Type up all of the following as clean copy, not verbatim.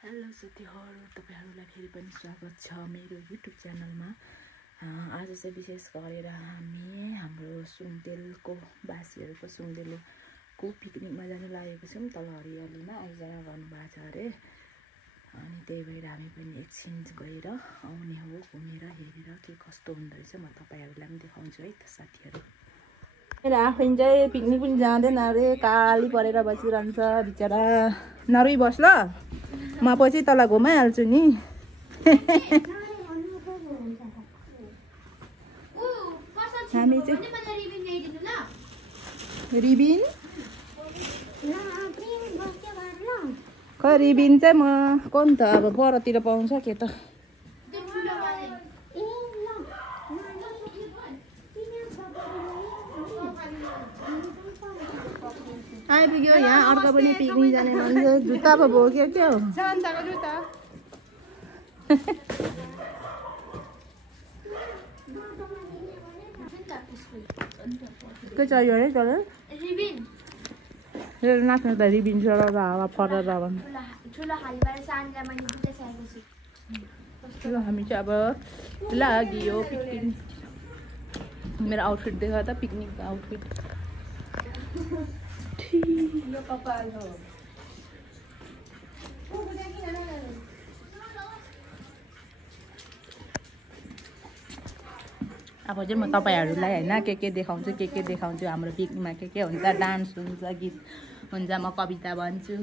Hello साथीहरु, तपाईहरुलाई फेरि पनि स्वागत छ मेरो युट्युब च्यानलमा। आज चाहिँ विशेष गरेर हामी हाम्रो सुङदेलको बासीहरुको सुङदेलको पिकनिकमा जान लागेको छौं। तल हरियालीमा आयोजना गर्नुभएको छ अरे, अनि त्यही भएर हामी पनि एकछिन गएर आउने हो, घुमेर हेरेर के कस्तो हुँदो रहेछ म तपाईहरुलाई पनि देखाउँछु है त साथीहरु। आफैले चाहिँ पिकनिक पनि जाँदैन अरे, काली परेर बसिरहन्छ बिचरा। नरुई बस ल, म पछि तल घुमाइहाल्छु नि। हामी चाहिँ रिबिन खै रिबिन चाहिँ म कुन त अब परतिर पाउँछ के त। आइपुग्यो यहाँ अर्को पनि पिकनिक जाने मान्छे। जुत्ता पो बोक्यो क्या हो, सान्साको जुत्ता। के चाहियो अरे तँलाई? रिबिन। नाच्नु त रिबिन चलाउँदा हावा फरेर भन्नु। ल हामी चाहिँ अब लाग्यो पिकनिक। मेरो आउटफिट देखा त, पिकनिकको आउटफिट। अब चाहिँ म तपाईहरुलाई हैन के देखाउँछु हाम्रो पिकनिकमा के हुन्छ। डान्स हुन्छ, गीत हुन्छ, म कविता भन्छु।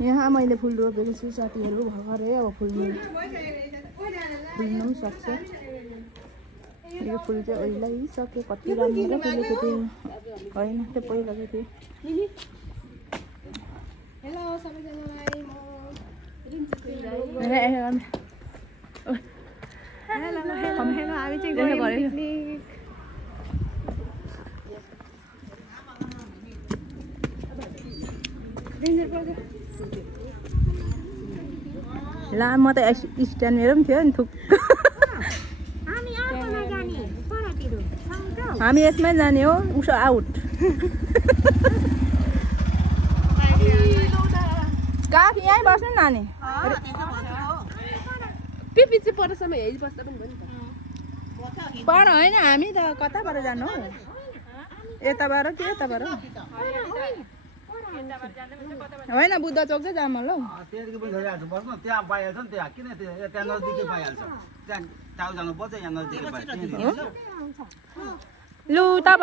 यहाँ मैले फुल रोपेको छु साथीहरु, भर्खरै अब फुल्नु पनि सक्छ। यो फुल चाहिँ ओइलाइसक्यो, कति राम्रो फुलेको थियो हैन, त्यो पहिलाको थियो। हेलो सबैजनालाई, म हेलो हामी चाहिँ गयो पिकनिक। ला म त स्ट्यान्ड मेरो पनि थियो नि थुक। हामी यसमै जाने हो, उसो आउट। काफ यहीँ बस्नु नानी। पछि परसम्म हेरि बस्दा पनि भयो नि त। पर होइन, हामी त कताबाट जानु हौ? यताबाट कि यताबाट? होइन, बुद्ध चौक चाहिँ जाम ल। त्यहाँदेखि पनि धरिहाल्छ, बस्नु त्यहाँ पाइहाल्छ नि। त्यहाँ किन त्यहाँ नजिकै पाइहाल्छ, त्यहाँ टाउ जानुपर्छ, यहाँ नजिकै पाइहाल्छ। लु तब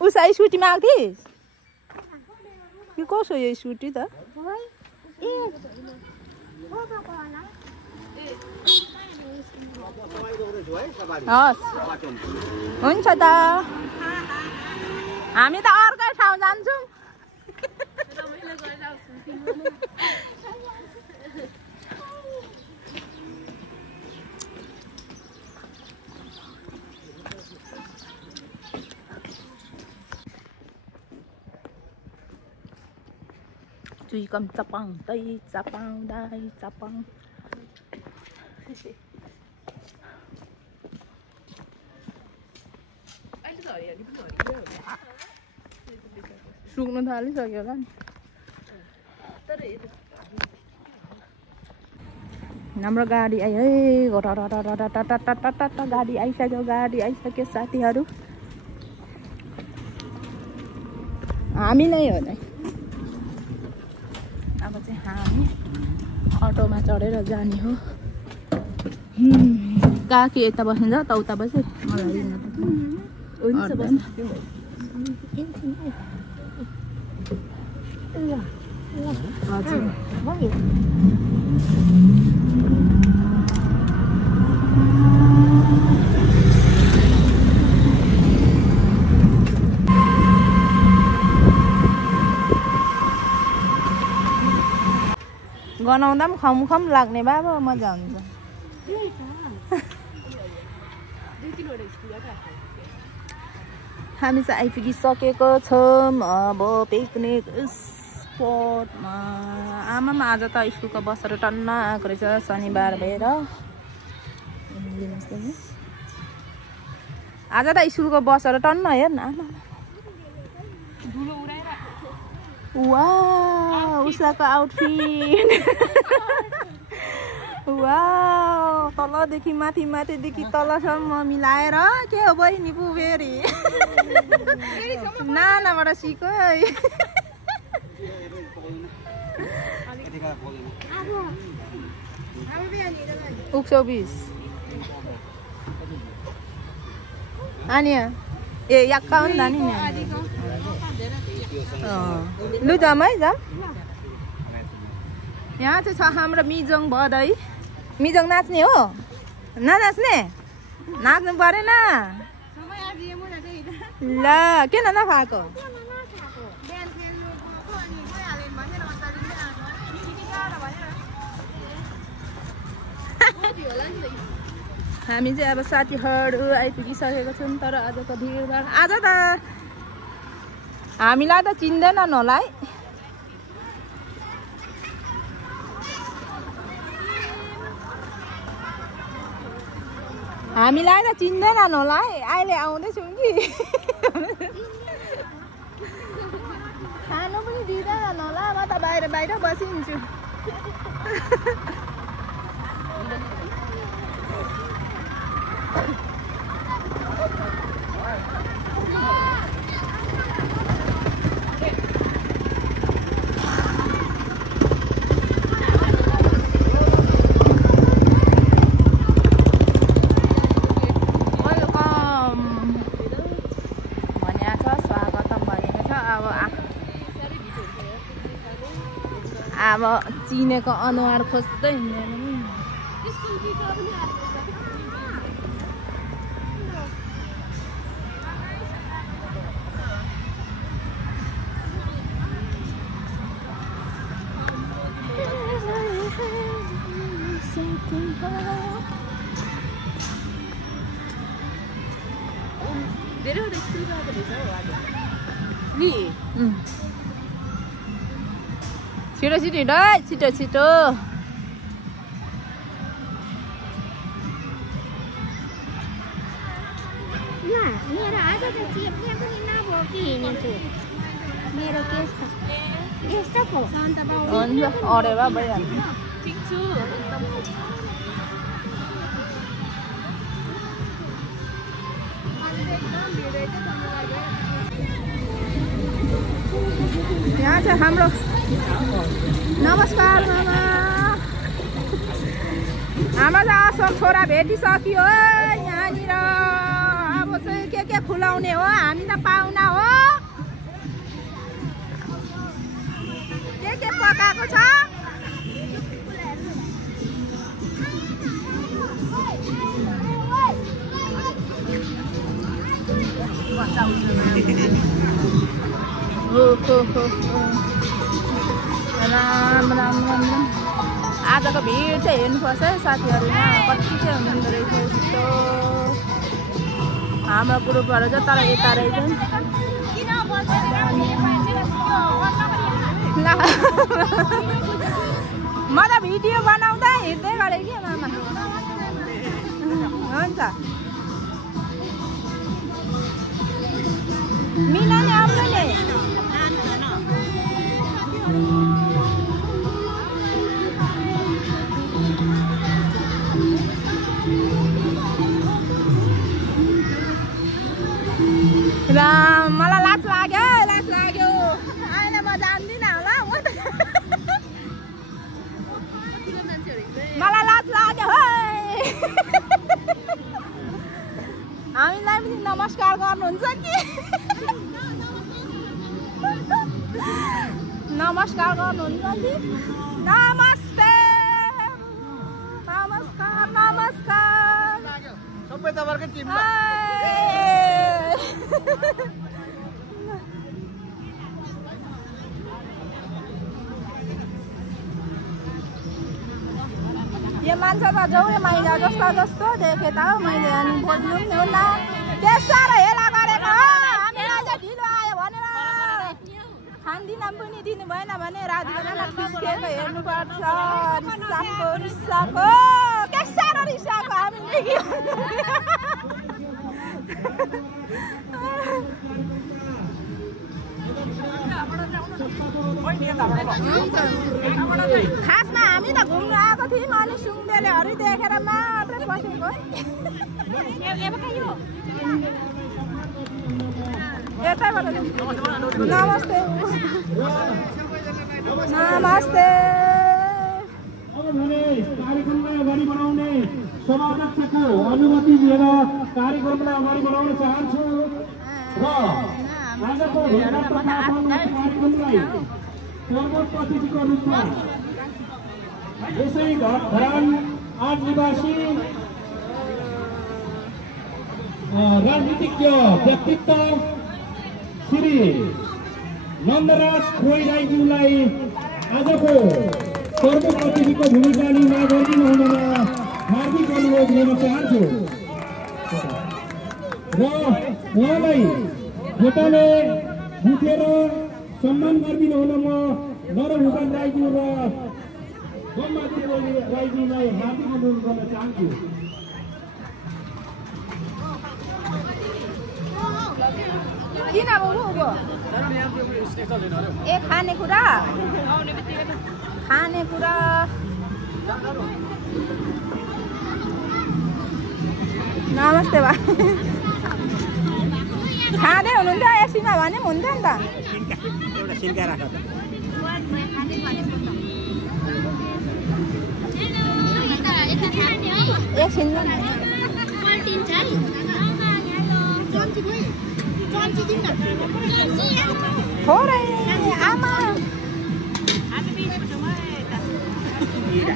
उसा स्कुटीमा आएको थिइस्? यो कसो यो स्कुटी त? हस् हुन्छ त, हामी त अर्कै ठाउँ जान्छौँ। Chui cầm Chapang Tây Chapang Đai Chapang. सुक्न थालिसक्यो होला नि। हाम्रो गाडी आयो है, गाडी आइसक्यो साथीहरु। हामी नै हो नि। अब चाहिँ हामी अटोमा चढेर जाने हो। काकी यता बसिन्छ, त उता बसे मलाई हुन्छ बस्नु। हजुर गनाउँदा पनि खम लाग्ने बाबा मजा हुन्छ। हामी चाहिँ आइपुगिसकेको छौँ अब पिकनिक स्पटमा। आमामा आज त स्कुलको बसहरू टन्न आएको रहेछ शनिबार भएर। आज त स्कुलको बसहरू टन्न हेर्न आमा। वाउ उषाको आउटफिट वाउ तलदेखि माथि माथिदेखि तलसम्म मिलाएर के हो बहिनी पुगेरी नानाबाट सिको है। उक्सौ 20 अनि ए याक्का हो नि त नि लु जाम है जाम। यहाँ चाहिँ छ हाम्रो मिजोङ भदै। मिजोङ नाच्ने हो ननाच्ने नाच्नु परेन ल किन नखाएको। हामी चाहिँ अब साथीहरू आइपुगिसकेको छौँ तर आजको भिडभाड आज त हामीलाई त चिन्दैनन् होला है। हामीलाई त चिन्दैनन् होला है अहिले आउँदैछौँ कि खानु पनि दिँदैनन् होला म त बाहिर बाहिर बसिन्छु। अब चिनेको अनुहार खोज्दै हिँड्दैन। धेरैवटा स्कुल गएको रहेछ हौ आज नि। छिटो छिटो हिँड छिटो छिटो। मेरो आज त चेप्ने पनि नभयो कि हिँडेको मेरो केस त यस्तो पो सन्त बाउ हुन्छ अरेर भइहाल्छ। ठिक छु एकदम। यहाँ चाहिँ हाम्रो नमस्कार मामा हाम्रो चाहिँ अशोक छोरा भेटिसक्यो यहाँनिर। अब चाहिँ के खुलाउने हो हामी त पाहुना हो। के पकाएको छ राम राम राम राम। आजको भिड चाहिँ हेर्नुपर्छ है साथीहरूमा कति चाहिँ हुनुहुँदो रहेछ यस्तो। हाम्रो ग्रुपहरू चाहिँ तर यता रहेछ म त भिडियो बनाउँदा हिँड्दै गरेँ कि मामा। हुन्छ मिलाउने आउँदैन नि। मलाई लाज लाग्यो अहिले म जान्दिनँ होला म त मलाई लाज लाग्यो है। हामीलाई पनि नमस्कार गर्नुहुन्छ कि नमस्कार गर्नुहुन्छ कि नमस्ते नमस्कार नमस्कार सबै तपाईँकै टिममा। यो मान्छे त जौरे माइला जस्तो देखे त मैले अनि बोल्नु नि होला। त्यसो हेला गरेको हामी राजीनाम पनि दिनु भएन भने राधिकालाई पिस्केको हेर्नुपर्छ। रिसाको के साह्रो रिसाको हामीले खासमा हामी त घुम्नु आएको थियौँ अनि सुङ्देलेहरू देखेर मात्रै बसेको। यतैबाट नमस्ते नमस्ते। कार्यक्रमलाई अगाडि बढाउने सभाध्यक्षको अनुमति लिएर कार्यक्रमलाई अगाडि बढाउन चाहन्छु र आजको कार्यक्रमलाई प्रमुख अतिथिको रूपमा यसै धरान 8 निवासी राजनीतिज्ञ व्यक्तित्व श्री नन्दराज खोइ राईज्यूलाई आजको प्रमुख अतिथिको भूमिका निर्वाह गरिदिनु हुनेमा हार्दिक अनुरोध गर्न चाहन्छु र उहाँलाई नेताले उठेर सम्मान गरिदिनु हुन म नरभूषण राईज्यू र गम्बहादुर राईज्यूलाई हार्दिक अनुरोध गर्न चाहन्छु। किन बोल्नु ए खानेकुरा नमस्ते भाइ खाँदै हुनुहुन्छ एकछिनमा भने पनि हुन्थ्यो नि त। एकछिन थोरै आमा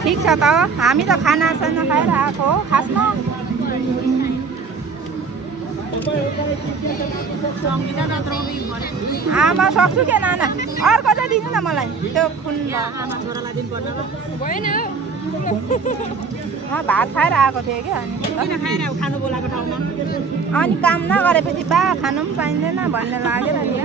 ठिक छ त हामी त खानासाना खाएर आएको हो खासमा। आमा सक्छु के नाना अर्को चाहिँ दिनु न मलाई त्यो खुन भएन भात खाएर आएको थिएँ कि अनि काम नगरेपछि बा खानु पनि पाइँदैन भन्ने लागेर नि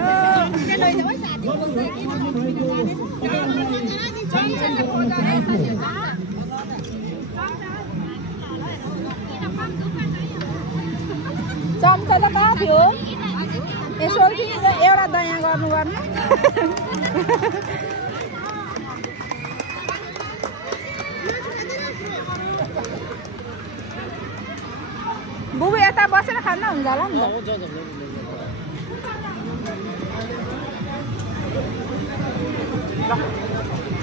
चम्चा त कहाँ थियो यसो एउटा दया गर्नु बुबु यता बसेर खान्न हुन्छ होला नि त।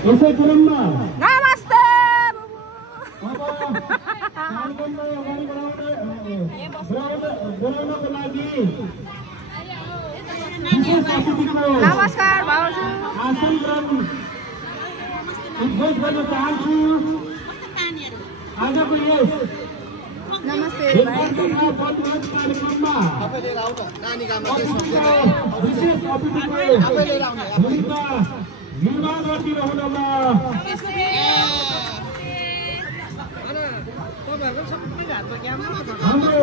यसै क्रममा नमस्ते बोलाउनको लागि नमस्कार भाउजू आसन ग्रहण उद्घोष गर्न चाहन्छु। आजको यस नमस्ते कार्यक्रममा विशेष अतिथिको भूमिका निर्वाह गरिदिनुहुनमा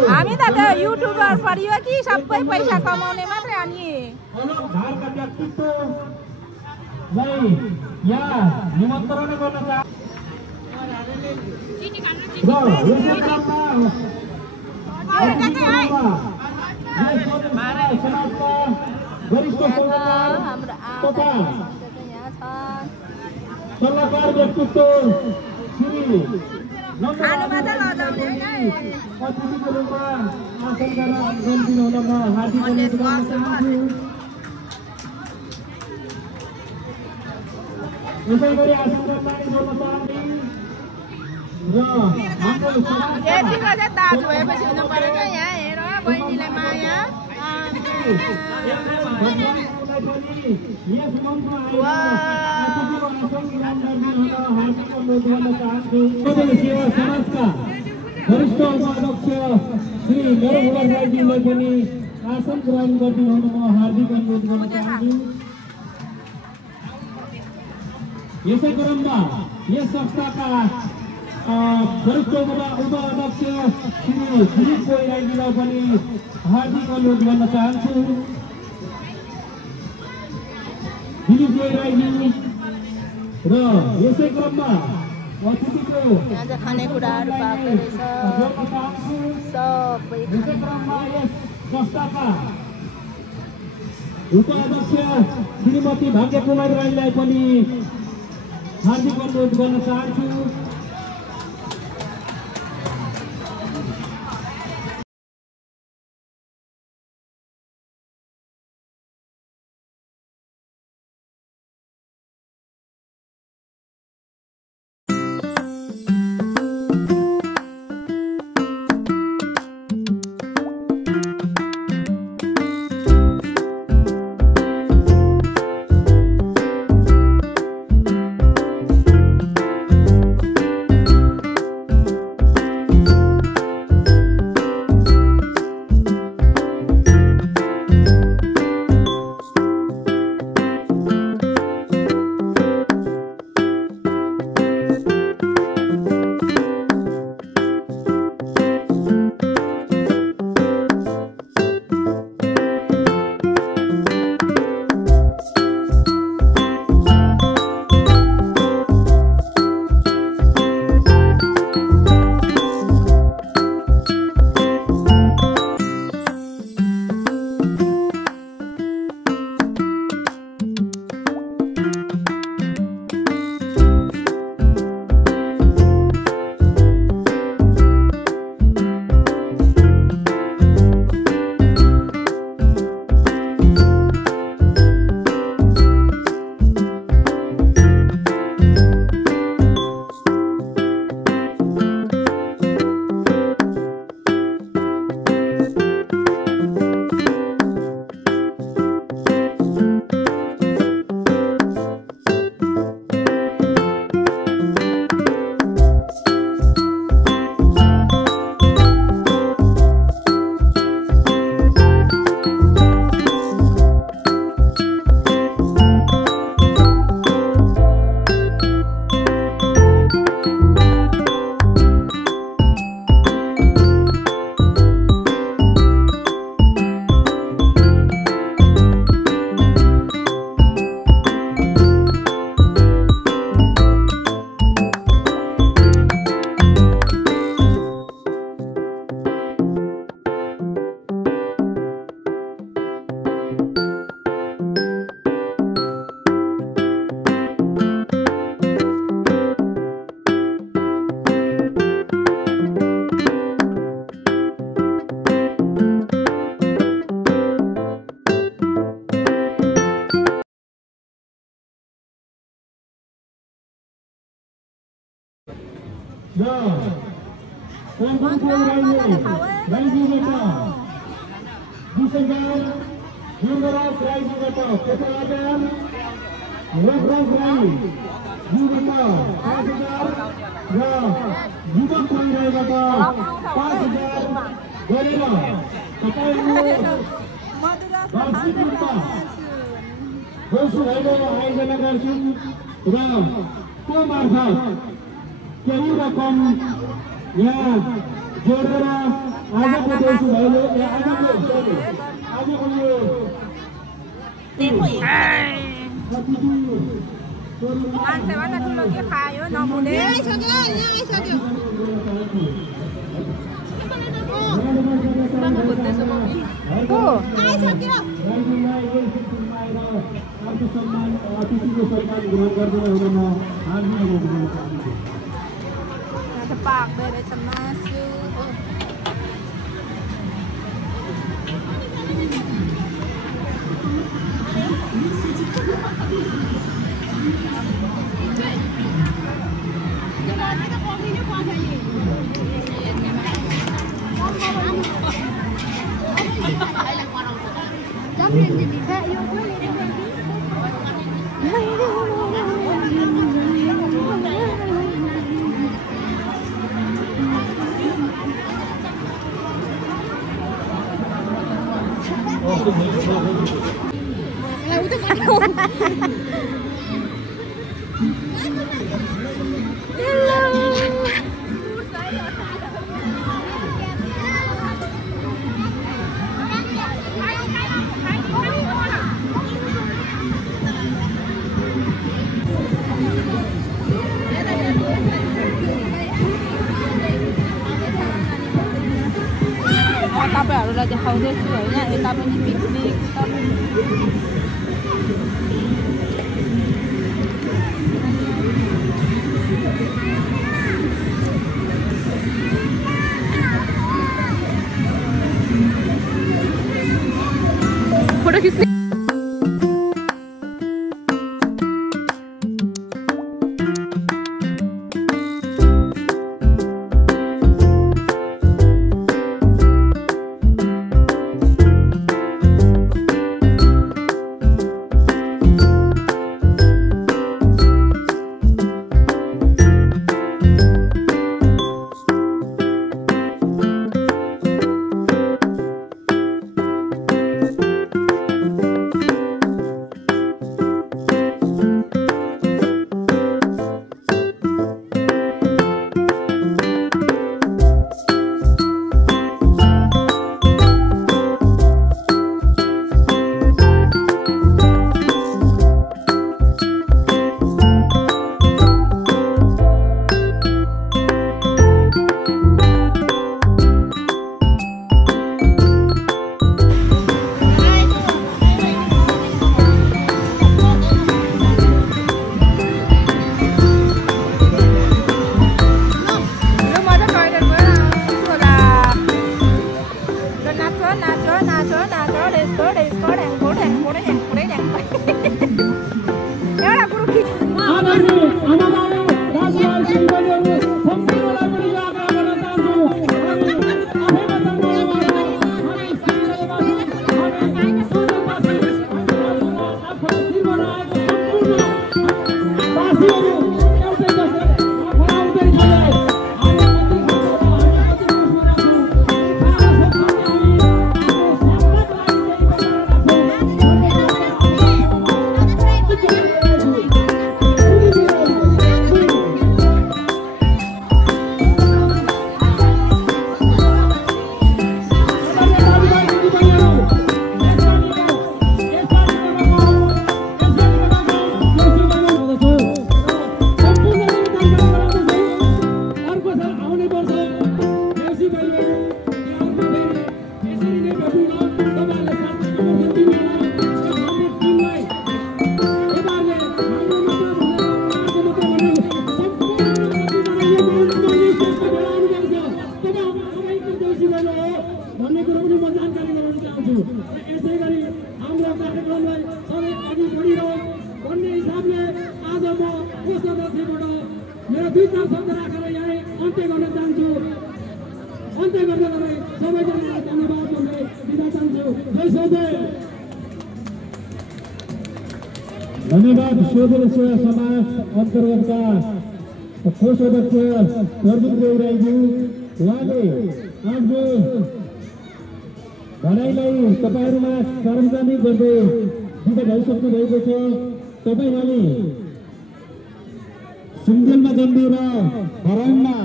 हामी त त्यो युट्युबर परियो कि सबै पैसा कमाउने मात्रै अनि धारका व्यक्तित्वलाई यहाँ निमन्त्रण गर्न सल्लाहकार व्यक्तित्व श्री अतिथिको रूपमा आसन गरिदिनु हुन म हार्दिक अनुरोध गर्न चाहन्छु। यसै गरी आसन गर्न बोल्न चाहन्छु र हाम्रो यतिको चाहिँ दाजु भएपछि हुनु पऱ्यो क्या यहाँ हेर बहिनीलाई माया यस मञ्चमा अतिथिको आसन ग्रहण गरिदिनु हुन हार्दिक अनुरोध गर्न चाहन्छु। सेवा समाजका वरिष्ठ उपाध्यक्ष श्री नरभूषण राईज्यूलाई पनि आसन ग्रहण गरिदिनु हुन म हार्दिक अनुरोध गर्न चाहन्छु। यसै क्रममा यस संस्थाका वरिष्ठ उपाध्यक्ष श्री दिलीप खोइ राईज्यूलाई पनि हार्दिक अनुरोध गर्न चाहन्छु। दिलीप राईजी र यसै क्रममा अतिथिको आज खानेकुराहरू पाएको रहेछ सबै यसै क्रममा यस संस्थाका उपाध्यक्ष श्रीमती भाग्य कुमारी राईलाई पनि हार्दिक अनुरोध गर्न चाहन्छु। केही रकम यहाँ जोडेर आजको देउसी भैलो आजको यो मान्छेभन्दा ठुलो के खायो नमुने pakai dari masuk. देखाउँदैछु होइन। यता पनि पिकनिक फोटो खिच्ने धन्यवाद। सोदर सेवा समाज अन्तर्गतका कोषाध्यक्ष प्रदीप देउराईज्यू, उहाँले आफ्नो भनाइलाई तपाईँहरूमा सार्वजनिक गर्दै दिँदै भइसक्नु भएको छ। तपाईँहरूले सुनदेलमा जन्मिएर हराउनमा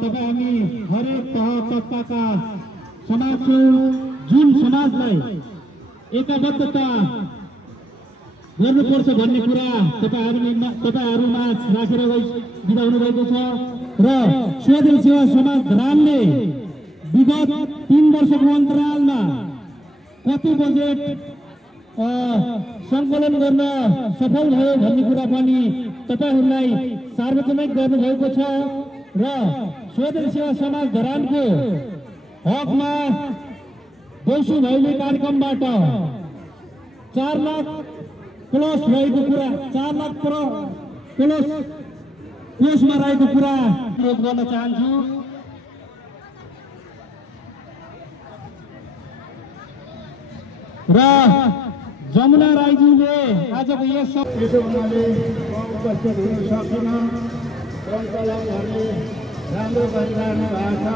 तपाईँ हामी हरेक तह तबकाका समाज छौँ, जुन समाजलाई एकबद्धता गर्नुपर्छ भन्ने कुरा तपाईँहरूमा राखेर बिताउनु भएको छ। र स्वदेश सेवा समाज धरानले विगत 3 वर्षको अन्तरालमा कति बजेट सङ्कलन गर्न सफल भयो भन्ने कुरा पनि तपाईँहरूलाई सार्वजनिक गर्नुभएको छ। र स्वदेश सेवा समाज धरानको हकमा देउसी भैली कार्यक्रमबाट 4 लाख प्लस रहेको कुरा, 4 लाख प्लस कोषमा रहेको कुरा अनुरोध गर्न चाहन्छु। र जमुना राईज्यूले आजको यस त्यसो हुनाले उपस्थित हुन सकिन। सञ्चालकहरूले राम्रो गरिरहनु भएको छ,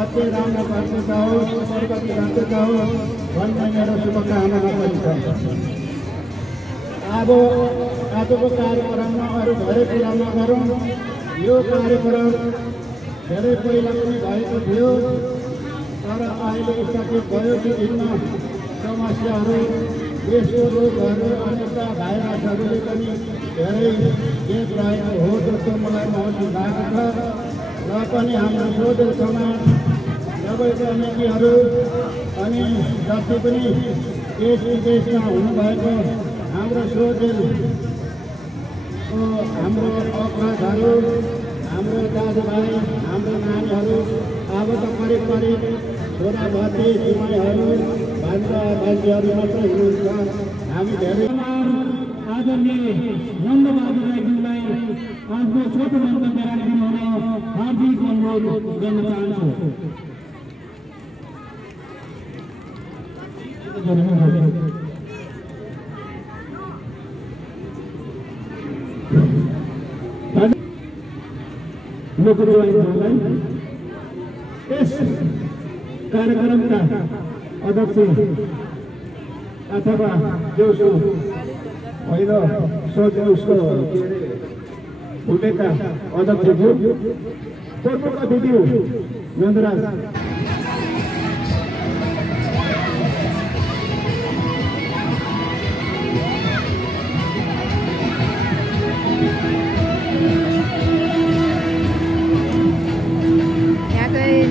अझै राम्रो गर्दै जाओस्, प्रगति गर्दै जाओस् भन्ने मेरो शुभकामना पनि छ। अब आजको कार्यक्रममा अरू धेरै कुरा नगरौँ। यो कार्यक्रम धेरै पहिला पनि भएको थियो, तर अहिले सकेत भयो। विभिन्न समस्याहरू, देशको रोगहरू, अनेक भाइरसहरूले पनि धेरै देश रहेको हो जस्तो मलाई महसुस भएको छ। र पनि हाम्रो सोझो समाज र सबै कमिटीहरू अनि जति पनि देश विदेशमा हुनुभएको हाम्रो सोझेलको हाम्रो अपराधहरू, हाम्रो दाजुभाइ, हाम्रो नानीहरू अब त करिब छोराभती सिमाईहरू भान्जाभान्जीहरू मात्रै हुनुहुन्छ। हामी धेरै आदरणीय नन्दबहादुर राईज्यूलाई आफ्नो छोटो मन्तव्य राखिदिनु हुन हार्दिक अनुरोध गर्न चाहन्छु। यस कार्यक्रमका अध्यक्ष अथवा जो पहिलो उसको फुटेका अध्यक्षज्यू प्रमुख अतिथि नन्दराज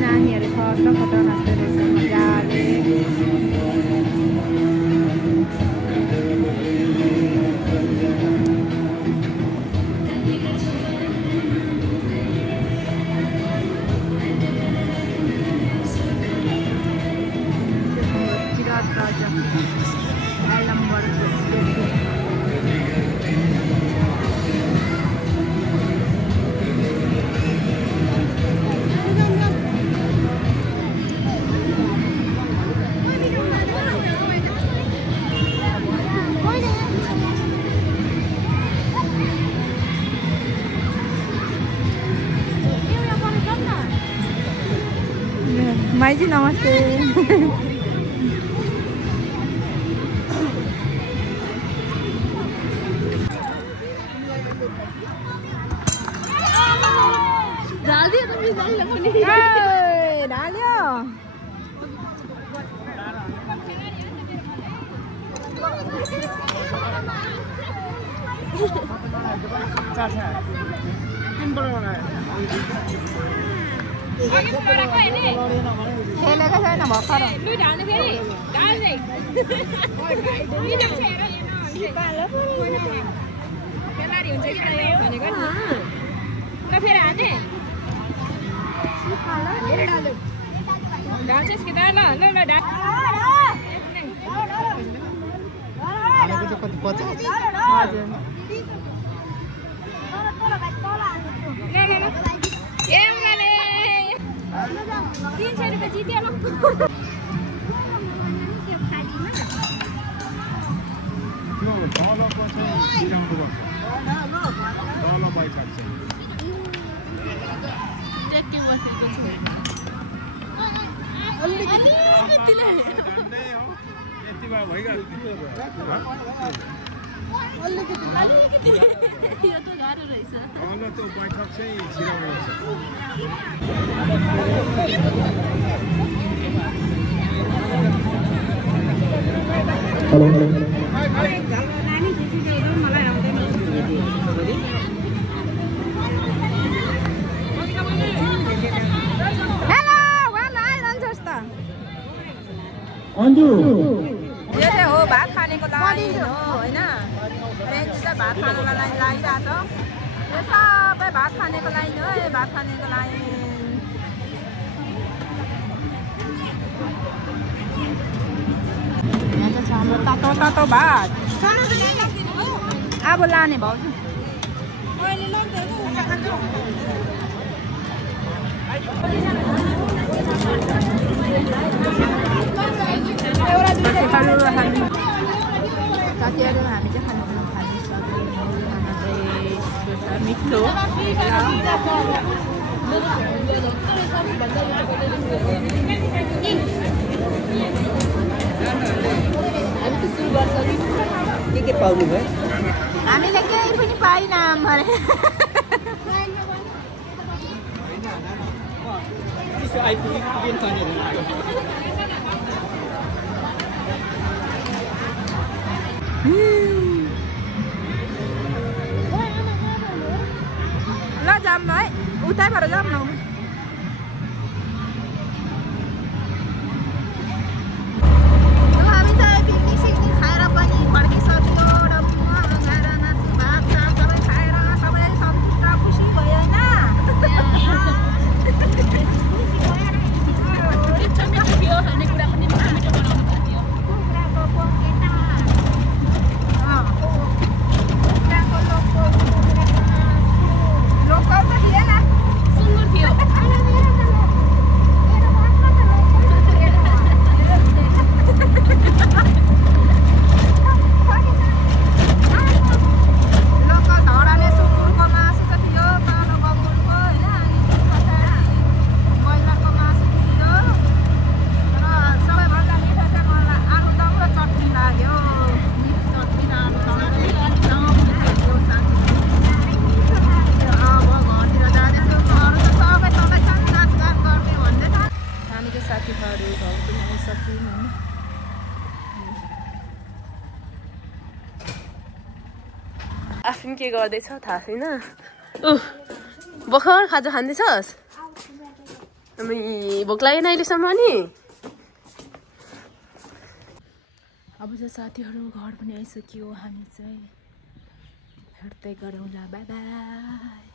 नानीहरू खट्ट खट्ट नाच्दै रहेछ मजाले। माई जी नमस्ते। डाल दिया तो डाल डालियो। खेलेको छैन भर्खर। अन्जु यो चाहिँ हो भात खानेको लाइन हो हैन। रेन्ज चाहिँ भात खानुको लाइन लागिरहेछ। यो सबै भात खानेको लाइन हो। भात खानेको लाइन यहाँ चाहिँ हाम्रो तातो तातो भात अब लाने भाउजू। साथीहरू हामी चाहिँ खाना खाँदैछौँ। खाना चाहिँ मिठो के पाउनु भयो? हामीले केही पनि पाइनौँ अरे। ल जाऊँ न है, उतैबाट जाऊँ न। साथीहरू घर पनि आइसक्यौँ होइन। आफ्नो के गर्दैछ थाहा छैन। भर्खर खाजा खाँदैछस्? भोक लागेन अहिलेसम्म नि? अब चाहिँ साथीहरू घर पनि आइसक्यो, हामी चाहिँ हेर्दै गरौँला। By by.